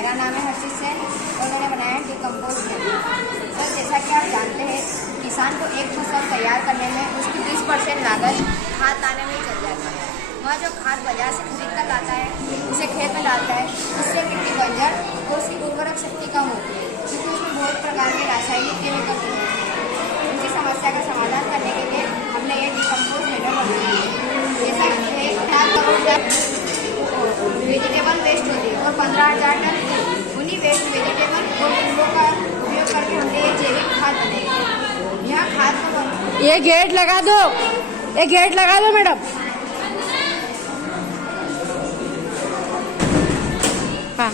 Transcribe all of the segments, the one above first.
मेरा नाम है हर्षित सेन और मैंने बनाया है डिकम्पोज खेती। सर, जैसा कि आप जानते हैं, किसान को एक फसल तैयार करने में उसकी 20% लागत खाद लाने में ही चल जाती है। वह जो खाद बाजार से खरीद कर लाता है, उसे खेत में डालता है, उससे मिट्टी बंजर और उसकी उर्वरक शक्ति कम होती है, क्योंकि उसमें बहुत प्रकार के रासायनिक केमिकल होते हैं। उसी समस्या का समाधान करने के लिए हमने ये डिकम्पोज मेथड बनाई है। जैसा कि 4 करोड़ टन वेजिटेबल वेस्ट होती है और 15,000 टन उन्हीं वेस्ट वेजिटेबल और फूलों का उपयोग करके हमने ये जैविक खाद बनाई। यह खाद को ये गेट लगा दो, ये गेट लगा दो मैडम। हाँ,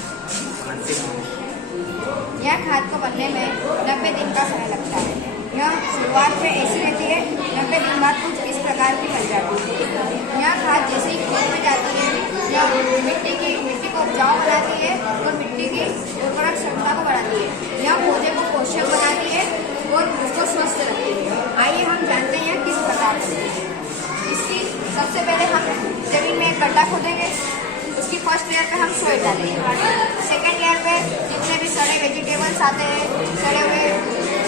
यह खाद को बनने में 90 दिन का समय लगता है। यह शुरुआत में ऐसी रहती है, 90 दिन बाद कुछ इस प्रकार की बन जाती है। यह खाद जैसे ही खेत में जाती है, यह मिट्टी को उपजाऊ बनाती है और मिट्टी की उर्वरक क्षमता को बढ़ाती है। यह पौधे को पोषक बनाती है और उसको स्वस्थ रखती है। आइए हम जानते हैं किस प्रकार से। इसकी सबसे पहले हम जमीन में एक गड्ढा खोदेंगे। उसकी फर्स्ट लेयर पे हम सोइल डालेंगे। सेकेंड लेयर पे जितने भी सड़े वेजिटेबल्स आते हैं, सड़े हुए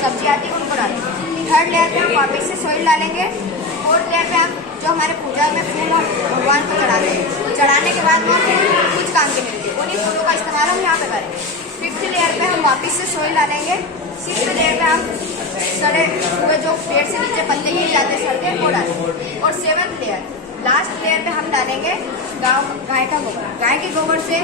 सब्जी आती है, उनको डालेंगे। थर्ड लेयर पे हम वापस से सोइल डालेंगे। फोर्थ लेयर पे हम जो हमारे पूजा में फूल हम भगवान को चढ़ाते हैं, चढ़ाने के बाद वहाँ फूल कुछ काम के मिलते हैं, उन्हीं फूलों का इस्तेमाल हम यहाँ पे करेंगे। फिफ्थ लेयर पे हम वापस से सोइल डालेंगे। सिक्स्थ लेयर पे हम सड़े हुए जो पेड़ से नीचे पत्ते गिर जाते हैं सड़के, वो डालेंगे। और सेवंथ लेयर, लास्ट लेयर पे हम डालेंगे गाय का गोबर। गाय के गोबर से,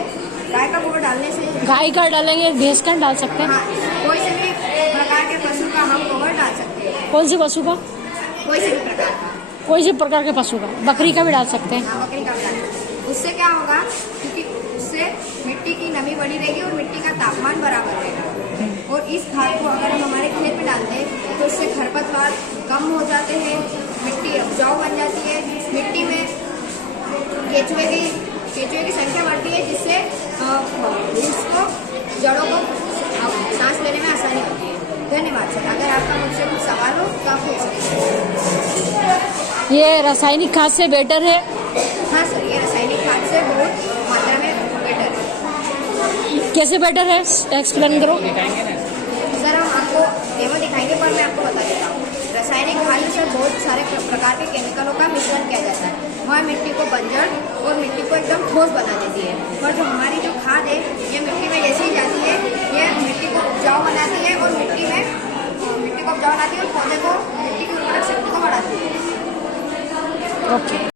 गाय का गोबर डालने से, गाय का डालेंगे, भैंस का डाल सकते हैं। हाँ, कोई से भी प्रकार के पशु का हम गोबर डाल सकते हैं। कौन सी पशु का? कोई से भी प्रकार का, कोई से प्रकार के पशु का, बकरी का भी डाल सकते हैं। हाँ, बकरी का भी डाल सकते हैं। उससे क्या होगा, क्योंकि उससे मिट्टी की नमी बनी रहेगी और मिट्टी का तापमान बराबर रहेगा। और इस खाद को अगर हम हमारे खेत में डालते हैं तो उससे खरपतवार कम हो जाते हैं, मिट्टी उपजाऊ बन जाती है, मिट्टी में केचुए की संख्या बढ़ती है, जिससे उसको जड़ों को सांस लेने में आसानी होती है। धन्यवाद सर। अगर आपका मुझसे कुछ सवाल हो तो आप पूछ सकते हैं। ये रासायनिक खाद से बेटर है? हाँ सर, ये रासायनिक खाद से बहुत मात्रा में बेटर है। कैसे बेटर है, एक्सप्लेन करो। सर, हम आपको डेमो दिखाएंगे, पर मैं आपको बता देता हूँ। रासायनिक खाद में बहुत सारे प्रकार के केमिकलों का मिश्रण किया जाता है। वह मिट्टी को बंजर और मिट्टी को एकदम ठोस बना देती है। पर जो हमारी जो खाद है, ये मिट्टी में जैसे ही जाती है, ये मिट्टी को उपजाऊ बनाती है और मिट्टी को उपजाऊ बनाती है और पौधे को, मिट्टी की उर्वरक शक्ति को बढ़ाती है। ओके।